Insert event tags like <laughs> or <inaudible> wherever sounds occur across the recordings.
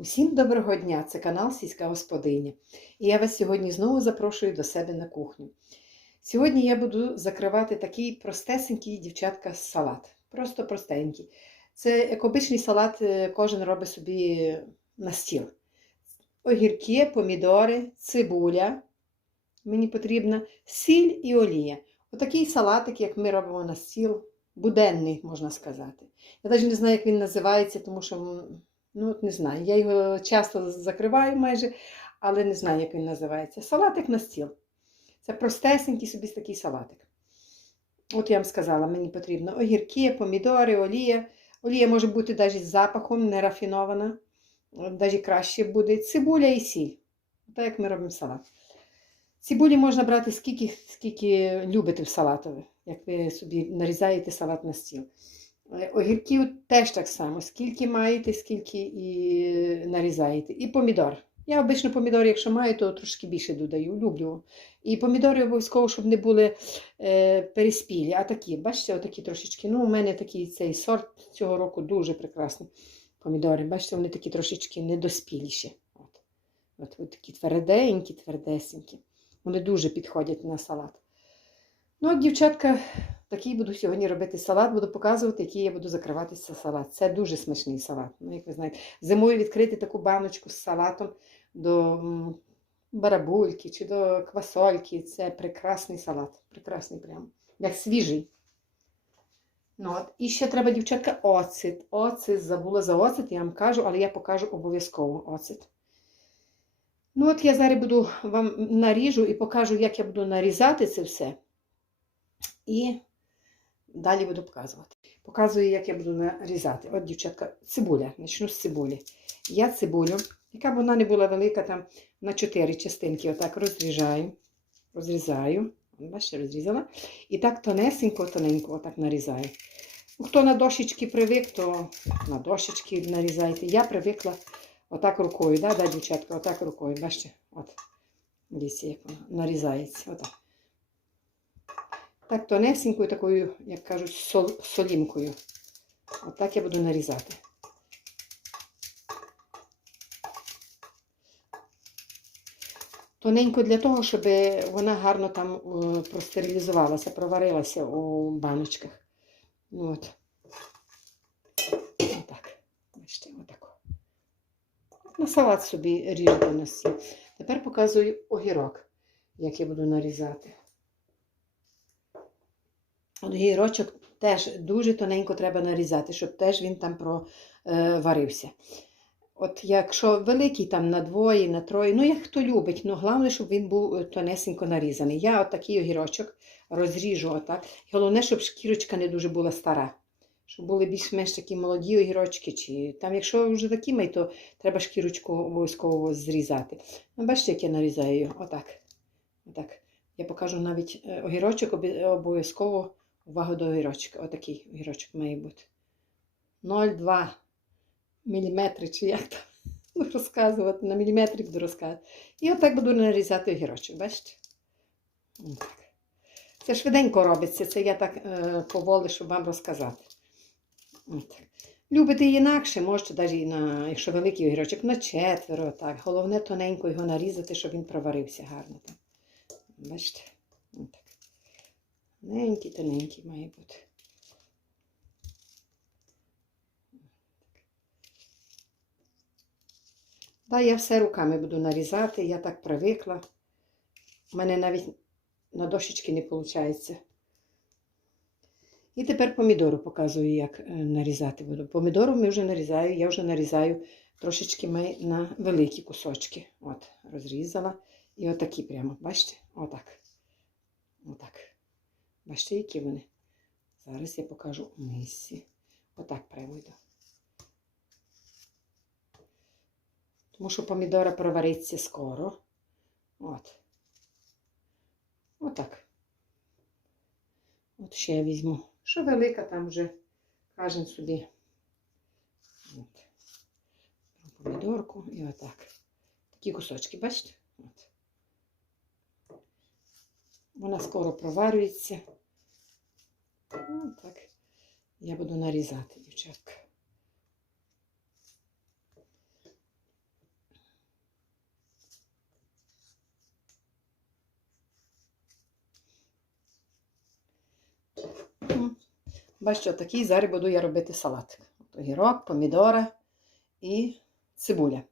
Усім доброго дня! Це канал Сільська Господиня. І я вас сьогодні знову запрошую до себе на кухню. Сьогодні я буду закривати такий простесенький дівчатка салат. Просто простенький. Це як салат, е, кожен робить собі на стіл. Огірки, помідори, цибуля. Мені потрібна сіль і олія. Отакий салатик, як ми робимо на стіл, буденний, можна сказати. Я навіть не знаю, як він називається, тому що Ну, от не знаю. Я його часто закриваю майже, але не знаю, як він називається. Салатик на стіл. Це простесенький собі такий салатик. От я вам сказала, мені потрібно огірки, помідори, олія. Олія може бути навіть з запахом, не рафінована. Навіть краще буде. Цибуля і сіль. Так як ми робимо салат. Цибулі можна брати скільки, скільки любите в салатові, як ви собі нарізаєте салат на стіл. Е, Огірків теж так само, скільки маєте, скільки і нарізаєте. І помідор. Я обично помідор, якщо маю, то трошки більше додаю, люблю. І помідори обов'язково, щоб не були е, переспілі, а такі, бачите, отакі трошечки. Ну, у мене такий цей сорт цього року дуже прекрасний. Помідори, бачите, вони такі трошечки недоспіліші. От. От, от такі тверденькі, твердесенькі. Вони дуже підходять на салат. Ну, дівчатка, такий буду сьогодні робити салат, буду показувати, який я буду закривати цей салат. Це дуже смачний салат. Ну, як ви знаєте, зимою відкрити таку баночку з салатом до барабульки чи до квасольки. Це прекрасний салат. Прекрасний прямо. Як свіжий. Ну, от. І ще треба, дівчатка, оцет. Оцет, забула за оцет, я вам кажу, але я покажу обов'язково оцет. Ну, от я зараз буду вам наріжу і покажу, як я буду нарізати це все. І далі буду показувати. Показую, як я буду нарізати. От, дівчатка, цибуля. Почну з цибулі. Я цибулю, яка б вона не була велика, там на 4 частинки, отак розріжаю. Розрізаю. Бачите, розрізала. І так тонесенько-тоненько отак нарізаю. Ну, Хто на дощечки привик, то на дощечки нарізайте. Я привикла отак рукою, да, да, дівчатка, отак рукою. Бачите, от. Дивіться, як вона нарізається. Отак. Так тонесенькою, такою, як кажуть, сол, солімкою. Отак я буду нарізати. Тоненько для того, щоб вона гарно там простерилізувалася, проварилася у баночках. От. Отак. Бачите, отак. На салат собі ріжу стіл. Тепер показую огірок, як я буду нарізати. От гірочок теж дуже тоненько треба нарізати, щоб теж він там проварився. От якщо великий там на двоє, на троє, ну як хто любить, ну головне, щоб він був е, тонесенько нарізаний. Я от такий огірочок розріжу отак. Головне, щоб шкірочка не дуже була стара. Щоб були більш-менш такі молоді огірочки. Чи там, якщо вже такі май, то треба шкірочку обов'язково зрізати. Ну, бачите, як я нарізаю його. Отак. Отак. Я покажу навіть е, огірочок обов'язково увагу до огірочка. Отакий огірочок має бути. 0,2 міліметри, чи як там <laughs> розказувати, на міліметри буду розказувати. І отак буду нарізати огірочок, бачите? Отак. Це швиденько робиться, це я так е, поволі, щоб вам розказати. Отак. Любите інакше, можете навіть на, якщо великий огірочок, на четверо. Так. Головне тоненько його нарізати, щоб він проварився гарно. Так. Бачите? Отак. Тоненький, тоненький має бути. Да, я все руками буду нарізати, я так привикла. У мене навіть на дощечки не виходить. І тепер помідору показую, як е, нарізати буду. Помідору ми вже нарізаю, я вже нарізаю трошечки на великі кусочки. От, розрізала. І отакі прямо, бачите? Отак. Отак. Бачите, які вони? Зараз я покажу у мисці. Отак прямо йду. Тому що помідора провариться скоро. От. Отак. От ще я візьму. Що велика, там вже кожен собі. От. Помідорку і отак. Такі кусочки, бачите? От. Вона скоро проварюється. Ну, так я буду нарізати, дівчатка. Бачите, такий зараз буду я робити салатик. Огірок, помідори і цибуля.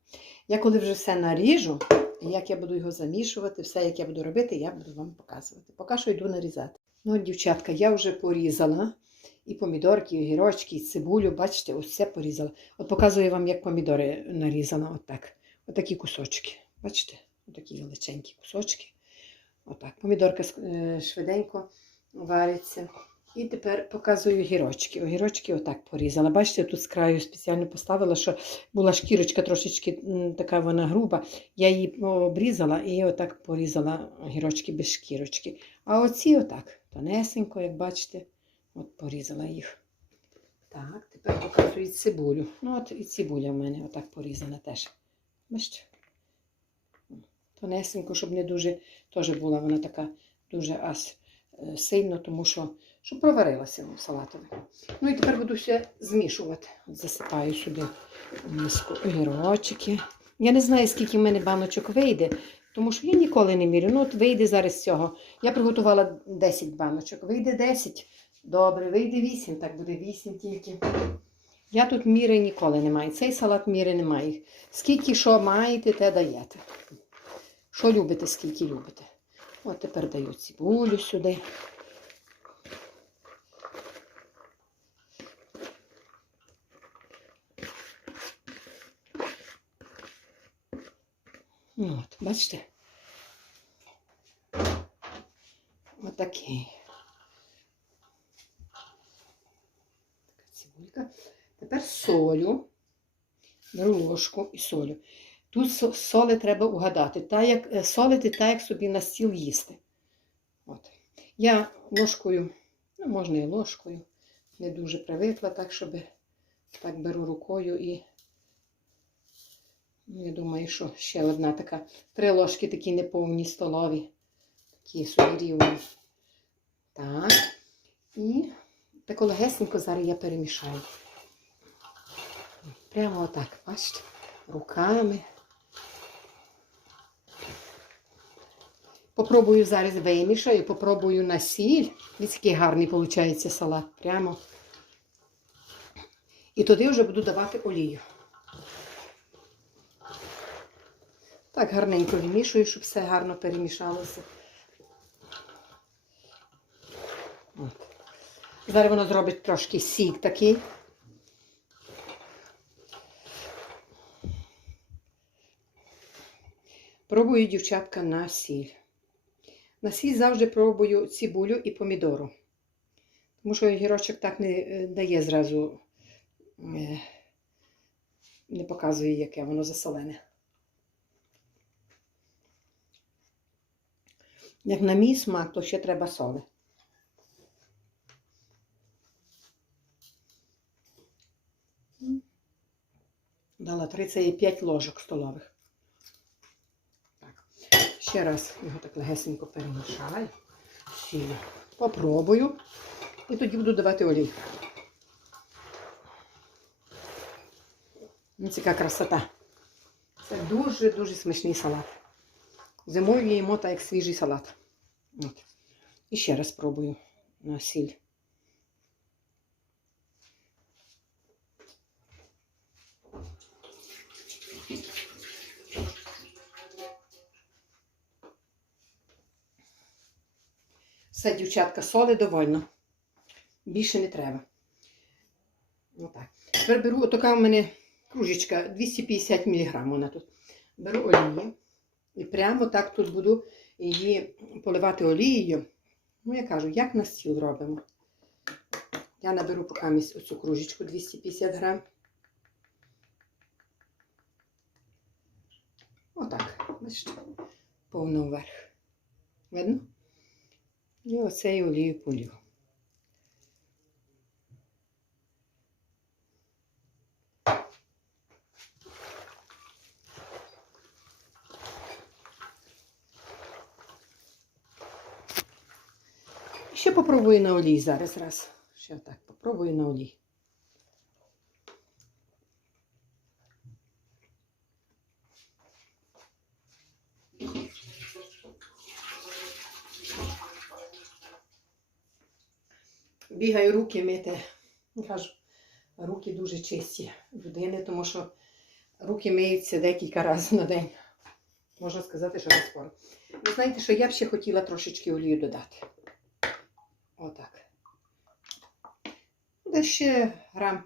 Я коли вже все наріжу, як я буду його замішувати, все, як я буду робити, я буду вам показувати. Поки що йду нарізати. Ну, дівчатка, я вже порізала і помідорки, і огірочки, і цибулю. Бачите, ось це порізала. От показую вам, як помідори нарізано. Отак. Отакі кусочки. Бачите? Отакі величенькі кусочки. Отак. Помідорка е, швиденько вариться. І тепер показую огірочки. Огірочки отак порізала. Бачите, тут з краю спеціально поставила, що була шкірочка трошечки така вона груба. Я її обрізала і отак порізала огірочки без шкірочки. А оці отак, тонесенько, як бачите, от порізала їх. Так, тепер показую цибулю. Ну, от і цибуля в мене отак порізана теж. Бачите? Тонесенько, щоб не дуже, теж була вона така дуже аж е, сильно, тому що щоб проварилася салатові. Ну і тепер буду все змішувати. Засипаю сюди миску огірочки. Я не знаю, скільки в мене баночок вийде, тому що я ніколи не мірю. Ну, от вийде зараз цього. Я приготувала 10 баночок. Вийде 10. Добре, вийде 8, так буде 8 тільки. Я тут міри ніколи не маю. Цей салат міри немає. Скільки що маєте, те даєте. Що любите, скільки любите. От тепер даю цибулю сюди. От, бачите? Отакий. Така цибулька. Тепер солю. Беру ложку і солю. Тут со- соли треба угадати. Та як, е, солити так, як собі на стіл їсти. От. Я ложкою, ну, можна і ложкою, не дуже привикла, так, щоб так беру рукою і Ну, Я думаю, що ще одна така. Три ложки такі неповні столові. Такі собі рівні. Так. І так легесенько зараз я перемішаю. Прямо отак, бачите, руками. Попробую зараз вимішаю, попробую на сіль. Який гарний виходить салат. Прямо. І туди вже буду давати олію. Так гарненько вимішую, щоб все гарно перемішалося. От. Зараз воно зробить трошки сік такий. Пробую, дівчатка, на сіль. На сіль завжди пробую цибулю і помідору. Тому що гірочок так не е, дає зразу, е, не показує, яке воно засолене. Як на мій смак, то ще треба соли. Дала 35 ложок столових. Так. Ще раз його так легесенько перемішаю. Сілю. Попробую. І тоді буду давати олій. Ось яка красота. Це дуже-дуже смачний салат. Зимою їмо так як свіжий салат. От. І ще раз пробую на сіль. Все, дівчатка, соли довольно. Більше не треба. Отак. Тепер беру, отака в мене кружечка 250 мг вона тут. Беру олії. І прямо так тут буду її поливати олією. Ну, я кажу, як на стіл робимо. Я наберу поки місь оцю кружечку 250 грам. Отак, бачите, повно вверх. Видно? І оцею олію полю. Ще попробую на олій зараз раз. Ще так, попробую на олій. бігаю руки мити. Кажу, руки дуже чисті людини, тому що руки миються декілька разів на день. Можна сказати, що спору. Ви знаєте, що я б ще хотіла трошечки олію додати. Отак. Десь ще грам,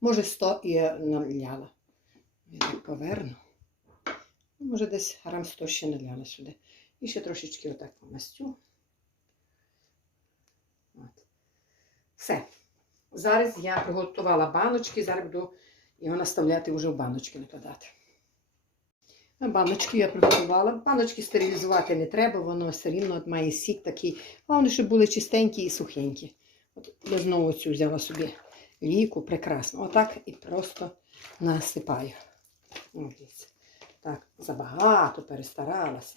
може 100 і наляла. Я так поверну. Ну, Може, десь грам 100 ще наляла сюди. І ще трошечки отак помастю. От. Все. Зараз я приготувала баночки, зараз буду його наставляти вже в баночки накладати. Баночки я приготувала. Баночки стерилізувати не треба, воно все рівно має сік такий. Головне, щоб були чистенькі і сухенькі. От я знову цю взяла собі ліку, прекрасно. Отак і просто насипаю. О. Так, забагато перестаралася.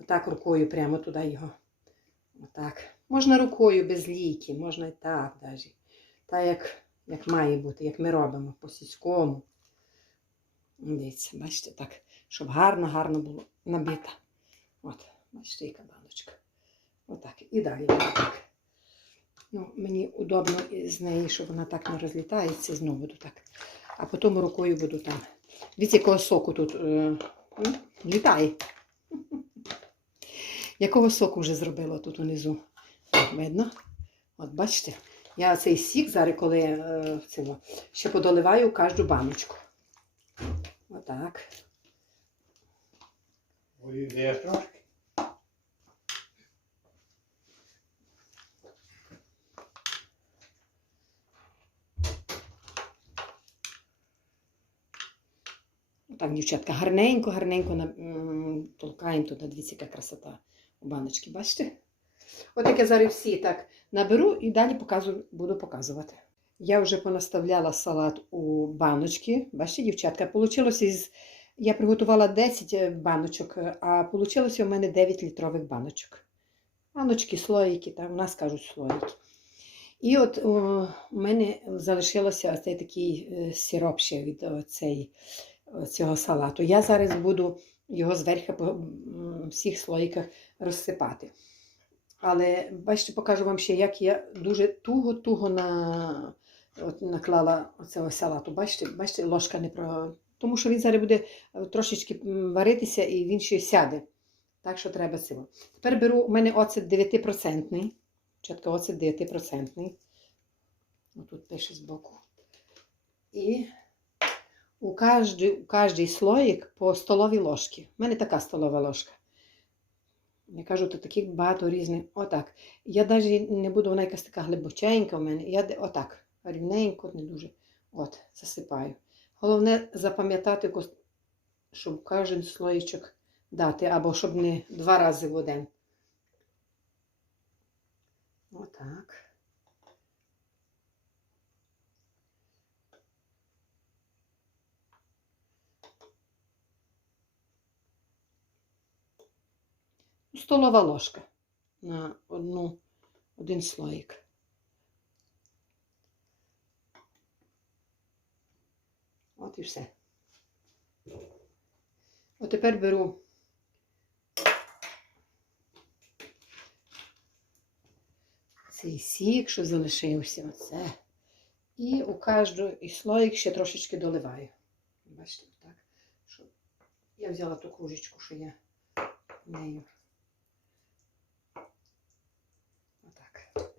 Отак рукою прямо туди його. Отак. Можна рукою без ліки, можна і так навіть. Так, як, як має бути, як ми робимо по сільському. Дивіться, бачите, так, щоб гарно-гарно було набита. От, бачите, яка баночка. Отак. І далі так. Ну, мені удобно з неї, щоб вона так не розлітається, знову буду так. А потім рукою буду там. Дивіться, якого соку тут е, літає. <laughs> Якого соку вже зробила тут унизу? Видно? От бачите, я цей сік зараз, коли е, цього, ще подоливаю в кожну баночку. Отак. Даєш трошки? Так, дівчатка, гарненько, гарненько толкаємо туди, дивіться, яка красота у баночки, бачите? От як я зараз всі так наберу і далі показую, буду показувати. Я вже понаставляла салат у баночки. Бачите, дівчатка, получилося із. Я приготувала 10 баночок, а вийшло у мене 9 літрових баночок. Баночки, слоїки, там, у нас кажуть слоїки. І от у мене залишилося цей такий е, сироп ще від о, цей, о, цього салату. Я зараз буду його зверху по всіх слоїках розсипати. Але бачите, покажу вам ще, як я дуже туго-туго на, наклала оцього салату. Бачите, бачите, ложка не про. Тому що він зараз буде е, трошечки варитися і він ще сяде. Так що треба цього. Тепер беру, у мене оцет 9%. Чітко оцет 9%. Отут пише збоку. І у кожний, у кожний слоїк по столовій ложці. У мене така столова ложка. Я кажу, то таких багато різних. Отак. Я навіть не буду, вона якась така глибоченька у мене. Я отак. Рівненько, не дуже. От, засипаю. Головне запам'ятати, щоб кожен слоїчок дати, або щоб не два рази в один. Отак. Столова ложка на одну, один слоїк. От і все. От тепер беру цей сік, що залишився, оце. І у кожну і слоїк ще трошечки доливаю. Бачите, так. Я взяла ту кружечку, що я нею. Отак.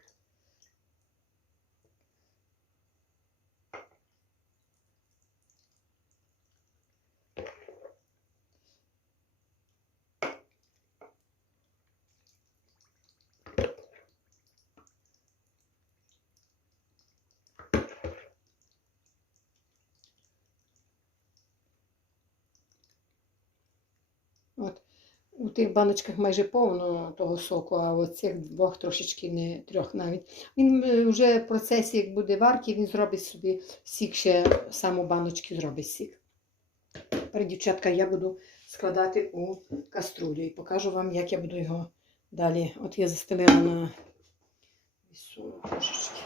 От. У тих баночках майже повно того соку, а от цих двох трошечки не трьох навіть. Він е, вже в процесі, як буде варки, він зробить собі сік, ще сам у баночки зробить сік. Тепер, дівчатка, я буду складати у каструлю і покажу вам, як я буду його далі. От я застелила на вісу трошечки.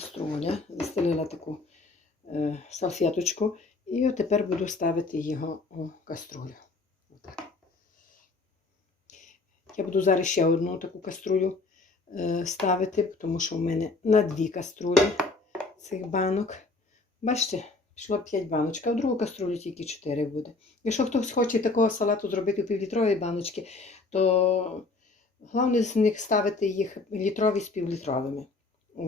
От. Застелила таку е, салфеточку І тепер буду ставити його у каструлю. Отак. Я буду зараз ще одну таку каструлю е, ставити, тому що в мене на дві каструлі цих банок. Бачите, пішло 5 баночок, а в другу каструлю тільки 4 буде. Якщо хтось хоче такого салату зробити у півлітровій баночки, то головне з них ставити їх літрові з півлітровими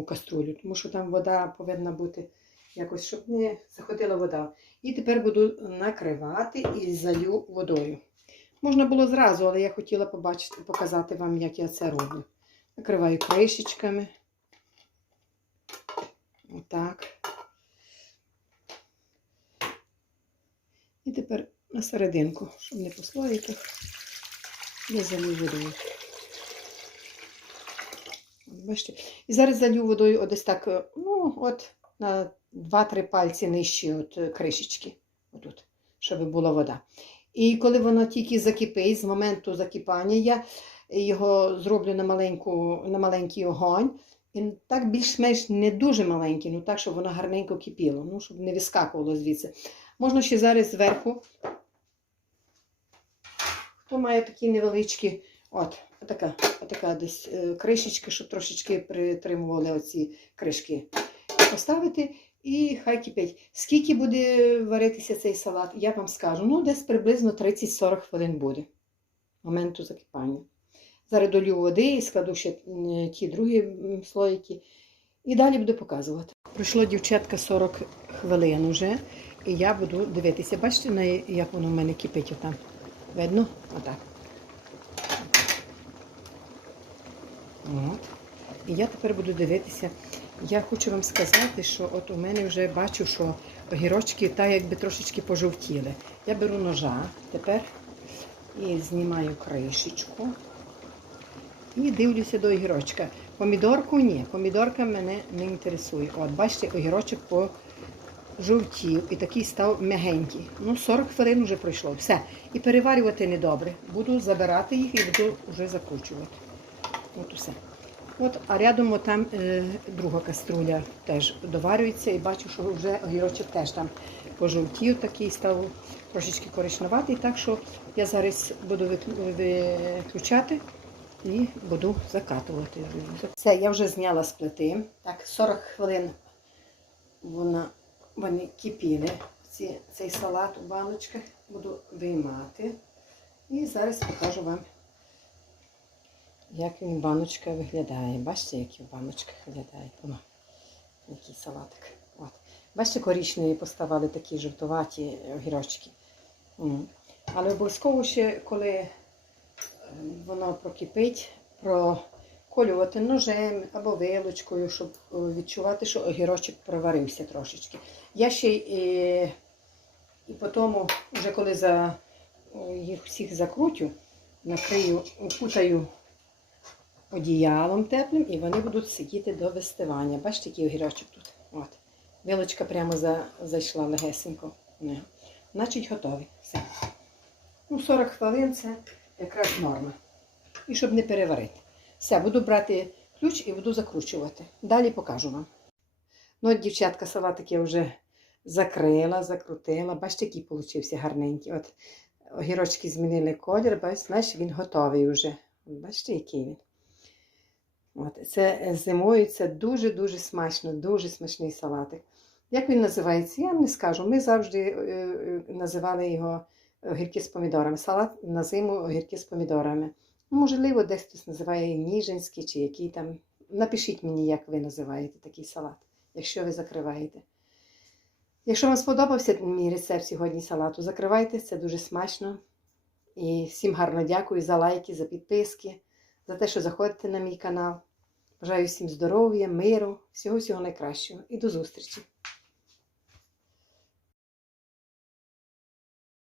у каструлю, тому що там вода повинна бути якось, щоб не заходила вода. І тепер буду накривати і залю водою. Можна було зразу, але я хотіла побачити, показати вам, як я це роблю. Накриваю кришечками. Отак. І тепер на серединку, щоб не по слоїках, я залю водою. Бачите? І зараз залю водою от десь так, е, ну, от на 2-3 пальці нижче от е, кришечки. Отут, щоб була вода. І коли воно тільки закипить, з моменту закипання, я його зроблю на, маленьку, на маленький огонь. І так більш-менш не дуже маленький, ну так, щоб воно гарненько кипіло, ну, щоб не вискакувало звідси. Можна ще зараз зверху. Хто має такі невеличкі, от, така, така десь е, кришечка, щоб трошечки притримували оці кришки. Поставити і хай кипить. Скільки буде варитися цей салат, я вам скажу. Ну, десь приблизно 30-40 хвилин буде моменту закипання. Зараз долю води і складу ще ті другі слоїки. І далі буду показувати. Пройшло дівчатка 40 хвилин уже. І я буду дивитися. Бачите, як воно в мене кипить отам. Видно? Отак. От. І я тепер буду дивитися. Я хочу вам сказати, що от у мене вже бачу, що огірочки та якби трошечки пожовтіли. Я беру ножа тепер і знімаю кришечку. І дивлюся до огірочка. Помідорку ні. Помідорка мене не інтересує. От, бачите, огірочок пожовтів і такий став м'ягенький. Ну, 40 хвилин вже пройшло. Все. І переварювати недобре. Буду забирати їх і буду вже закручувати. От усе. От, а рядом там е, друга каструля теж доварюється і бачу, що вже огірочок теж там пожовтів, такий став трошечки коричневатий. Так що я зараз буду виключати і буду закатувати. Все, я вже зняла з плити. Так, 40 хвилин вона, вони кипіли. Ці, цей салат у баночках буду виймати. І зараз покажу вам, як він баночка виглядає. Бачите, який в баночках виглядає? Воно, який салатик. От. Бачите, коричневі поставали такі жовтуваті огірочки. Але обов'язково ще, коли е, воно прокипить, проколювати ножем або вилочкою, щоб е, відчувати, що огірочок проварився трошечки. Я ще е, і потім, вже коли за, е, їх всіх закрутю, накрию, укутаю одіялом теплим, і вони будуть сидіти до вистивання. Бачите, який огірочок тут. От. Вилочка прямо за, зайшла легесенько нього. Значить, готові. Все. Ну, 40 хвилин це якраз норма. І щоб не переварити. Все, буду брати ключ і буду закручувати. Далі покажу вам. Ну, от, дівчатка, салатик я вже закрила, закрутила. Бачите, який получився гарненький. От огірочки змінили колір, бачите, він готовий вже. Бачите, який він. От, це е, зимою це дуже-дуже смачно, дуже смачний салатик. Як він називається, я вам не скажу. Ми завжди е, е, називали його огірки з помідорами. Салат на зиму огірки з помідорами. Можливо, десь хтось називає ніжинський чи який там. Напишіть мені, як ви називаєте такий салат, якщо ви закриваєте. Якщо вам сподобався мій рецепт сьогодні салату, закривайте, це дуже смачно. І всім гарно дякую за лайки, за підписки, за те, що заходите на мій канал. Бажаю всім здоров'я, миру, всього-всього найкращого і до зустрічі!